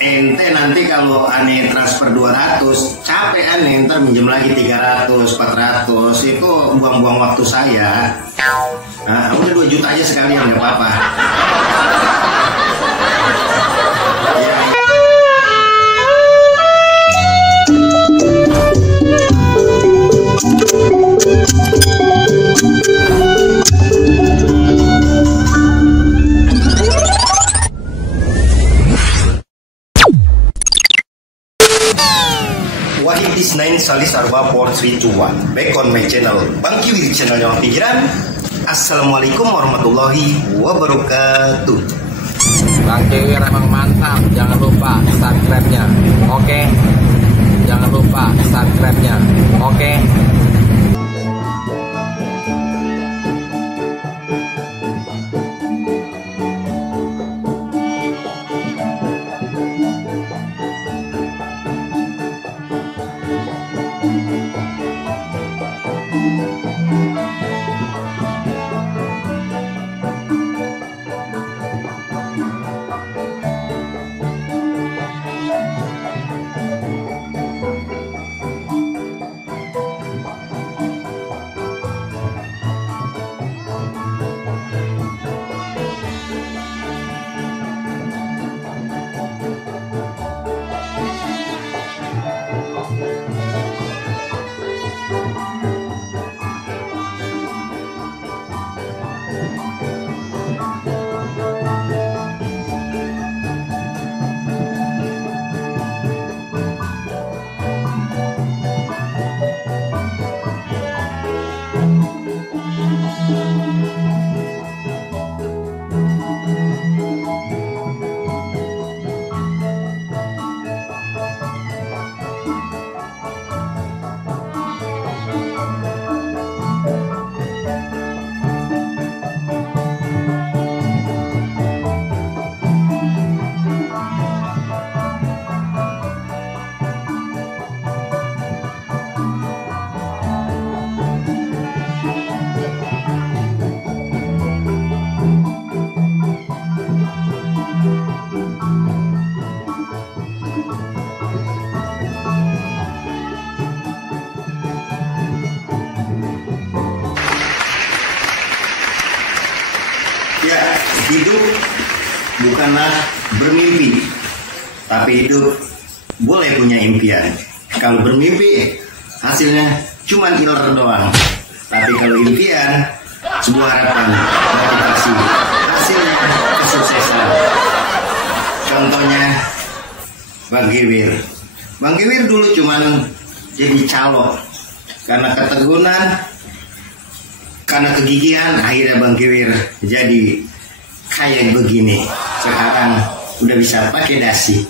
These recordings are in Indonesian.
Ente nanti kalau aneh transfer 200 capek aneh, ntar minjem lagi 300, 400, itu buang-buang waktu saya. Nah, udah 2 juta aja sekalian, nggak apa-apa. Ya. Wahid Isnain Salis Arba 4321. Back on my channel Bang Kiwir, channel yang pikiran. Assalamualaikum warahmatullahi wabarakatuh. Bang Kiwir emang mantap. Jangan lupa subscribe-nya. Oke. Jangan lupa subscribe-nya. Oke. Ya, hidup bukanlah bermimpi, tapi hidup boleh punya impian. Kalau bermimpi, hasilnya cuma iler doang. Tapi kalau impian, sebuah harapan, motivasi, hasilnya kesuksesan. Contohnya, Bang Kiwir. Bang Kiwir dulu cuma jadi calo. Karena keteguhan, karena kegigihan, akhirnya Bang Kiwir jadi kayak begini. Sekarang udah bisa pakai dasi.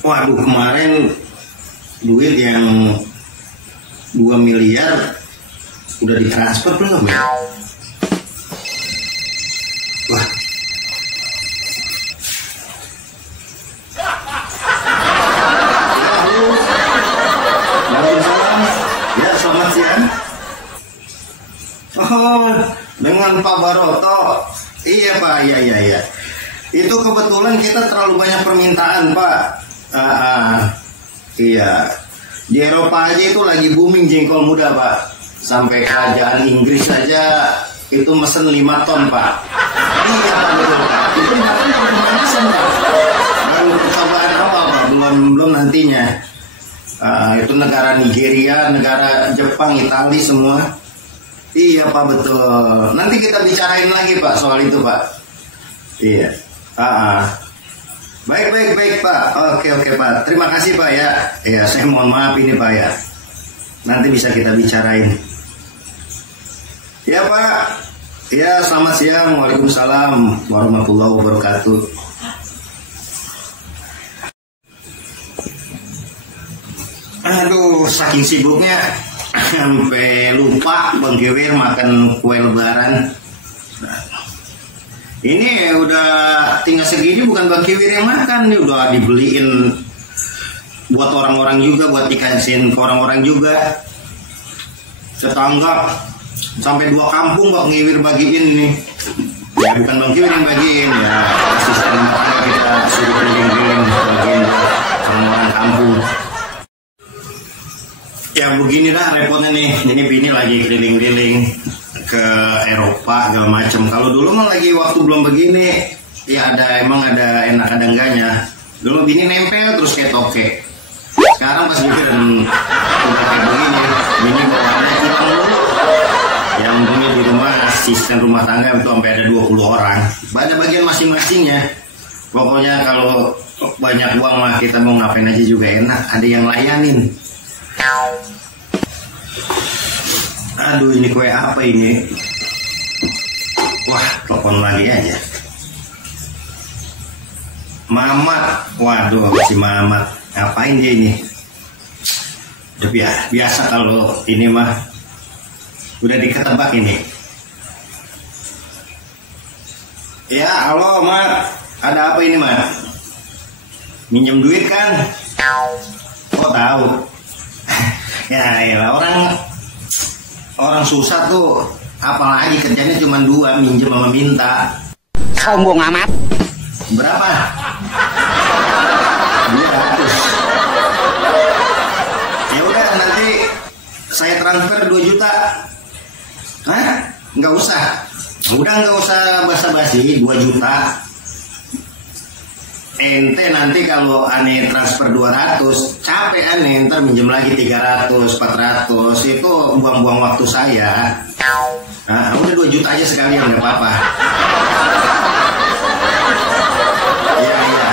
Waduh, kemarin duit yang 2 miliar udah ditransfer belum ya? Wah, ya, selamat siang. Oh, dengan Pak Baroto. Iya Pak, iya. Itu kebetulan kita terlalu banyak permintaan Pak. Iya. Di Eropa aja itu lagi booming jengkol muda Pak. Sampai kerajaan Inggris saja itu mesen 5 ton Pak. Iya Pak, betul Pak. Itu bahkan pemanasan Pak. Baru percobaan awal Pak, belum nantinya. Itu negara Nigeria, negara Jepang, Italia semua. Iya Pak, betul. Nanti kita bicarain lagi Pak soal itu Pak. Iya. Baik Pak. Oke Pak. Terima kasih Pak ya. Ya, saya mohon maaf ini Pak ya. Nanti bisa kita bicarain. Ya Pak. Ya, selamat siang. Waalaikumsalam warahmatullahi wabarakatuh. Aduh, saking sibuknya sampai lupa Bang Kiwir makan kue lebaran. Ini udah tinggal segini bukan Bang Kiwir yang makan, nih udah dibeliin buat orang-orang juga, buat dikasihin ke orang-orang juga. Tetangga sampai 2 kampung kok ngiwir bagiin nih. Ya bukan Bang Kiwir yang bagiin ya, asisten rumah tangga kita suruh keliling-keliling bagiin orang-orang kampung. Ya begini dah repotnya nih, ini bini lagi keliling-keliling ke Eropa segala macem. Kalau dulu mah lagi waktu belum begini, ya emang ada enak ada enggaknya. Dulu bini nempel terus kayak toke. Sekarang pas pikiran udah kayak begini, bini bawaannya hilang dulu. Yang punya di rumah asisten rumah tangga itu sampai ada 20 orang. Ada bagian masing-masingnya. Pokoknya kalau banyak uang mah kita mau ngapain aja juga enak. Ada yang layanin. Aduh ini kue apa ini? Wah telepon lagi aja. Mamat. Waduh si Mamat. Ngapain dia ini? Udah biasa kalau ini mah udah diketebak ini. Ya, halo, Mak. Ada apa ini, Mak? Minjem duit kan? Kok tahu? Ya, orang susah tuh. Apalagi kerjanya cuma 2, minjem sama minta. Sombong amat. Berapa? 200. Ya udah, nanti saya transfer 2 juta. Hah? Nggak usah. Udah nggak usah basa-basi, 2 juta. Ente nanti kalau aneh transfer 200, capek aneh, ntar minjem lagi 300, 400. Itu buang-buang waktu saya. Nah, udah 2 juta aja sekalian, nggak apa-apa. Iya.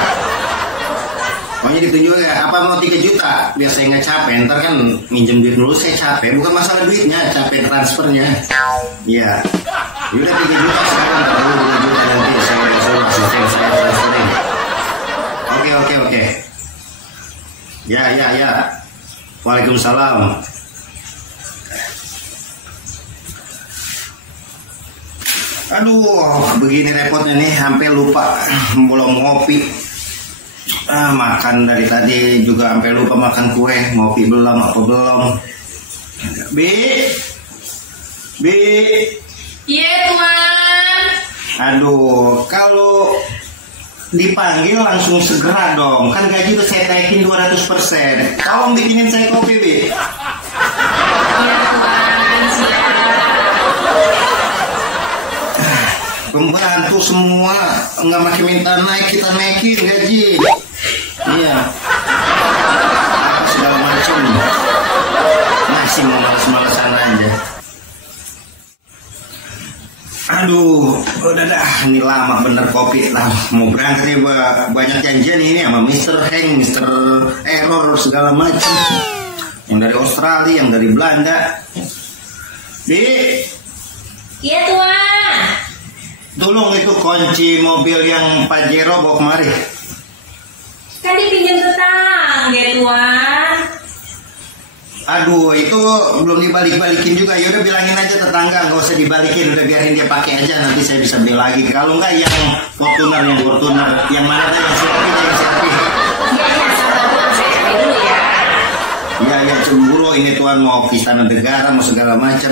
Pokoknya ditunjuk ya, apa mau 3 juta? Biar saya nggak capek, ntar kan minjem duit dulu saya capek. Bukan masalah duitnya, capek transfernya. Iya. Udah 3 juta sekarang, ntar dulu 2 juta nanti saya suruh asisten saya transferin. Oke. Ya. Waalaikumsalam. Aduh, begini repotnya nih, sampai lupa belum ngopi. Makan dari tadi juga sampai lupa makan kue, ngopi belum apa belum. Bi. Iya Tuan. Aduh, kalau dipanggil langsung segera dong. Kan gaji udah saya naikin 200%. Tolong bikinin saya kopi, Bi. Iya Tuan, siap. Pembantu semua nggak makin minta naik, kita naikin gaji. Iya. Apa segala macam. Masih mau males-malesan aja. Aduh, udah dah, ini lama bener kopi lah. Mau berangkat ya, banyak janjian ini sama Mr. Hank, Mr. Error segala macam. Yang dari Australia, yang dari Belanda. Bi. Iya Tuan. Tolong itu kunci mobil yang Pajero bawa kemari. Kan dipinjam tetangga Tuan. Aduh, itu belum dibalik-balikin juga. Yaudah bilangin aja tetangga, nggak usah dibalikin. Udah biarin dia pakai aja, nanti saya bisa beli lagi. Kalau nggak yang Fortuner. Yang mana tadi yang Shelby, Iya, sabar Tuan, saya cari dulu ya. Ya cemburu ini Tuan, mau istana negara, mau segala macam.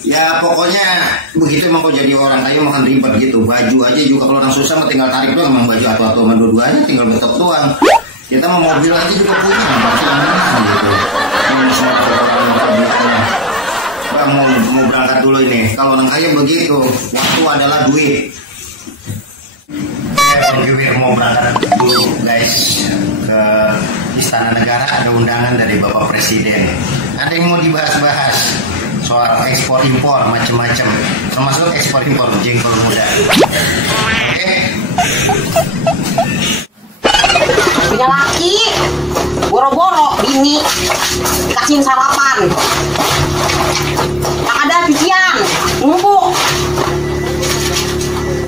Ya pokoknya begitu emang kok jadi orang kaya makan ribet gitu. Baju aja juga kalau orang susah mah tinggal tarik doang, emang baju atau sama dua-duanya tinggal betok doang. Kita mau mobil aja juga punya, macam mana gitu. Ini semua orang Bang mau berangkat dulu ini. Kalau orang kaya begitu, waktu adalah duit. Bang Kiwir mau berangkat dulu guys ke Istana Negara, ada undangan dari Bapak Presiden. Ada yang mau dibahas-bahas soal ekspor impor macam-macam, termasuk ekspor impor jengkol muda. Oke. Punya laki, boro-boro bini dikasihin sarapan, tak ada cucian, numpuk,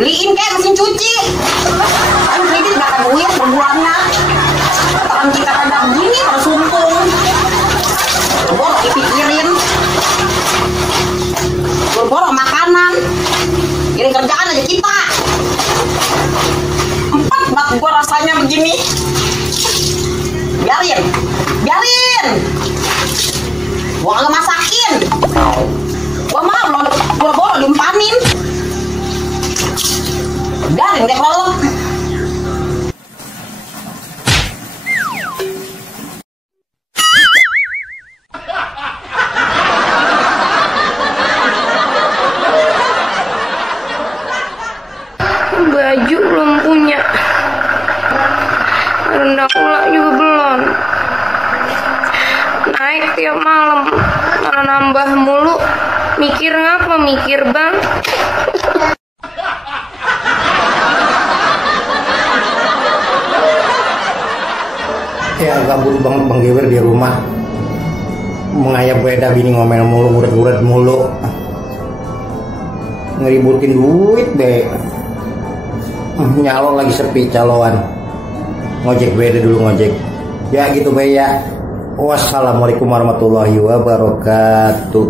beliin kayak mesin cuci, kan kredit gak ada duit per bulannya, tangan kita ada begini harus sumpung, boro-boro dipikirin, boro-boro makanan, kirim kerjaan aja kita. 4 bat gua rasanya begini. Biarin. Gua kagak masakin. Gua mah boro-boro diumpanin. Biarin deh kalau baju belum punya, rendah pula juga belum, naik tiap malam mana nambah mulu. Mikir ngapa mikir bang? Ya gabut banget Bang Gewer di rumah, mengayap beda bini ngomel mulu, uret-uret mulu, ngeributin duit deh. Nyalo lagi sepi caloan, ngojek beda dulu ngojek. Ya gitu be ya. Wassalamualaikum warahmatullahi wabarakatuh.